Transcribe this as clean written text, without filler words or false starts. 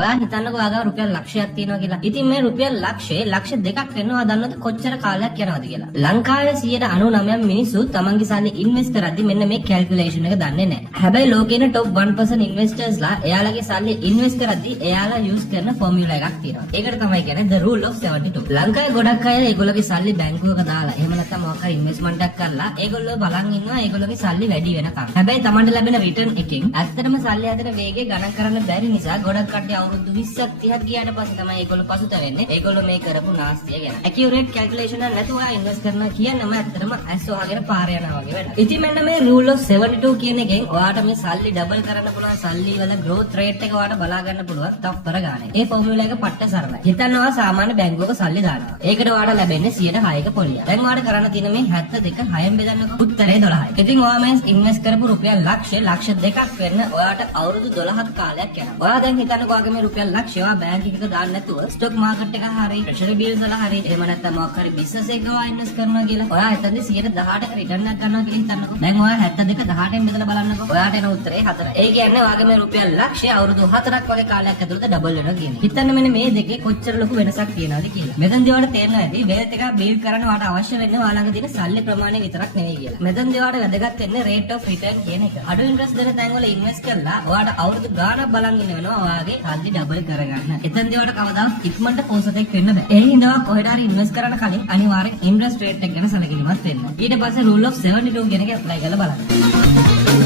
ඔයා හිතන්නකෝ ඔයාගාව රුපියල් ලක්ෂයක් තියෙනවා කියලා. ඉතින් මේ රුපියල් ලක්ෂ දෙකක් වෙනවා දන්නවද කොච්චර කාලයක් යනවද කියලා. ලංකාවේ 99% මිනිස්සු තමන්ගේ සල්ලි ඉන්වෙස්ට් කරද්දි මෙන්න මේ කැල්කියුලේෂන් එක දන්නේ නැහැ. හැබැයි ලෝකේන টොප් 1% ඉන්වෙස්ටර්ස්ලා එයාලගේ සල්ලි ඉන්වෙස්ට් කරද්දි එයාලා යූස් කරන ෆෝමියුලා එකක් තියෙනවා. ඒකට තමයි කියන්නේ the rule of 72. ලංකාවේ ගොඩක් අය ඒගොල්ලෝගේ සල්ලි බැංකුවක දාලා එහෙම නැත්නම් මොකක් හරි ඉන්වෙස්ට්මන්ට් එකක් කරලා ඒගොල්ලෝ බලන් ඉන්නවා ඒගොල්ලෝගේ සල්ලි වැඩි වෙනකම්. හැබැයි තමන්ට ලැබෙන රිටර්න් එකෙන් ඇත්තටම සල්ලි හදන වේගය ගණන් කරන්න බැරි නිසා ගොඩක් කට්ටිය අවුරුදු 20ක් 30ක් ගියාට පස්සේ තමයි ඒගොල්ලෝ පසුතැවෙන්නේ. ඒගොල්ලෝ මේ කරපු නාස්තිය ගැන. ඇකියුරේට් කැල්කියුලේෂන් එක නැතුව ඉන්වෙස්ට් කරනවා කියනම ඇත්තටම ඇස් වහගෙන පාර යනවා වගේ වැඩක්. ඉතින් මෙන්න මේ rule of 72 කියන එකෙන් ඔයාට මේ සල්ලි ඩබල් කරන්න පුළුවන් සල්ලි වල growth rate එක ඔයාට බලා ගන්න පුළුවන් තප්පර ගානේ. ඒ ෆෝමියුලා එක පට්ට සරලයි. හිතන්නවා සාමාන්‍ය බැංකුවක සල්ලි දානවා. ඒකට ඔයාට ලැබෙන්නේ 106ක පොලිය. දැන් ඔයාට කරන්න තියෙන මේ 72 6න් බෙදන්නකො උත්තරේ 12යි. ඉතින් ඔයා මේ ඉන්වෙස්ට් කරපු රුපියල් ලක්ෂ දෙකක් වෙන්න ඔයාට අවුරුදු 12ක කාලයක් යනවා. ඔයා දැන් හිතන්නකෝ ඔයාගේ මේ රුපියල් ලක්ෂය ඔයා බැංක් එකක දාන්න නැතුව ස්ටොක් මාකට් එක හරි ට්‍රෙෂරි බිල්ස් වල හරි එහෙම නැත්නම් මොකක් හරි බිස්නස් එකක ඔයා ඉන්වෙස්ට් කරනවා කියලා. ඔයා හිතන්නේ 118ක රිටර්න් එකක් ගන්නවා කියලා හිතන්නකෝ. දැන් ඔයා 72 18න් බෙදලා බලන්නකෝ. ඔයාට එන උත්තරේ 4යි. ඒ කියන්නේ ඔයාගේ මේ රුපියල් ලක්ෂය අවුරුදු 4ක් වගේ කාලයක් ඇතුළත ඩබල් වෙනවා කියන්නේ. හිතන්න මෙන්න මේ දෙකේ කොච්චර ලොකු වෙනසක් තියෙනවද කියලා. මෙතනදී ඔයාලට තේරෙනවා ඇති වෙලත් එක බිල්ඩ් කරන්න ඔයාට අවශ්‍ය වෙන්නේ ඔයා ළඟ තියෙන සල්ලි ප්‍රමාණය විතරක් නෙවෙයි කියලා. මෙතනදී ඔයාට වැදගත් වෙන්නේ රේට් ඔෆ් රිටර්න් කියන එක. අඩු ඉන්ට්‍රස්ට් දෙන තැන් වල ඉන්වෙස්ට් කරලා ඔයාට අවුරුදු ගාණක් බලන් ඉන්න වෙනවා ඔයාගේ සල්ලි ඩබල් කරගන්න. එතනදී ඔයාට කවදාවත් ඉක්මනට පොසත් එක් වෙන්න බෑ. ඒ හින්දා කොහෙද හරි ඉන්වෙස්ට් කරන්න කලින් අනිවාර්යෙන් ඉන්ට්‍රස්ට් රේට් එක ගැන සැලකිලිමත් වෙන්න. ඊට පස්සේ rule of 72 කියන එක ඇප්ලයි කරලා බලන්න.